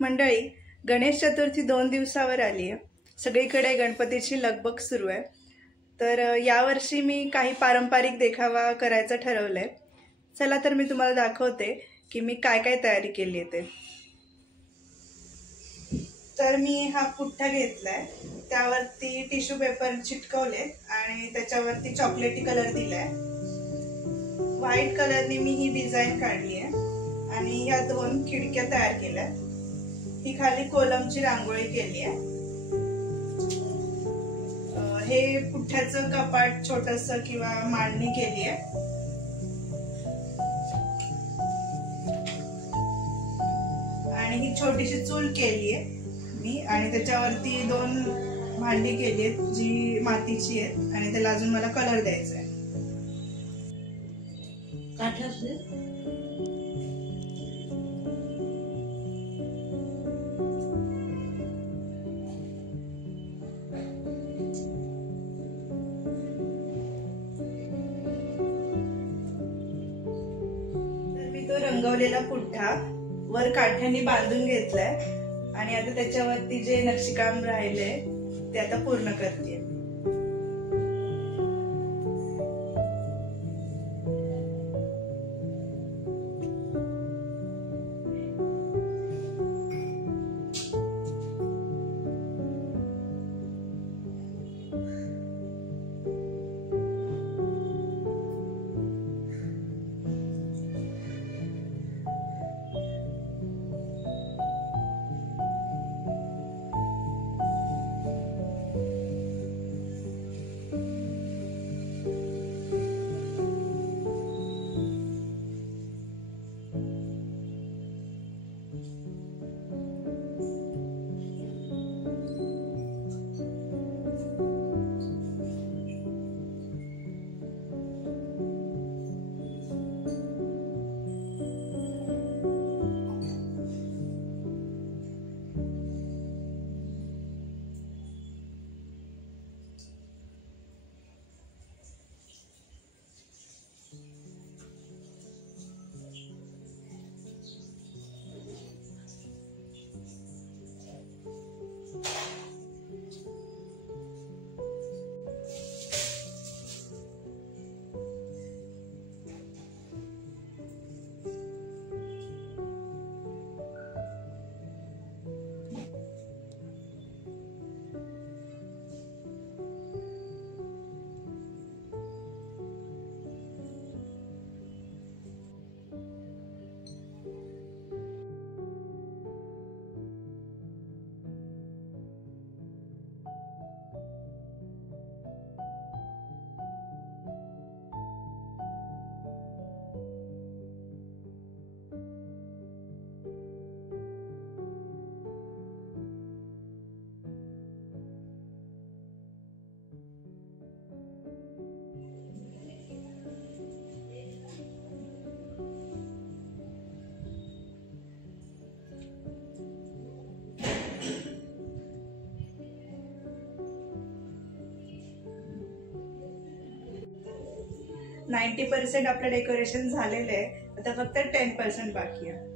मंडळी, गणेश चतुर्थी 2 दिवसावर आली आहे. सगळीकडे गणपतीची लगबग सुरू आहे. तर यावर्षी मी काही पारंपरिक देखावा करायचं ठरवलंय. चला तर मी तुम्हाला दाखवते की मी काय काय तयारी केली आहे ते. तर मी हा पुठ्ठा घेतलाय, त्यावरती टिश्यू पेपर चिटकवले आणि त्याच्यावरती चॉकलेटी कलर दिलाय. व्हाईट कलरने मी ही डिझाईन काढली आहे आणि या 2 खिडक्या तयार केल्या. ही खाली कोलमची रांगोळी केली आहे. हे पुठ्ठ्याचं कपाट छोटस किंवा मांडणी केली आहे. आणि ही छोटीशी चूल केली आहे मी आणि त्याच्यावरती 2 भांडी केली आहेत जी मातीची आहेत आणि त्याला अजून मला कलर द्यायचा आहे. तो रंगवलेला पुठ्ठा वर काठ्यांनी बांधून घेतलाय आणि आता त्याच्यावरती जे नक्षीकाम राहिलंय ते आता पूर्ण करते. %90 आपलं डेकोरेशन झालेलं आहे. आता फक्त 10% बाकी आहे.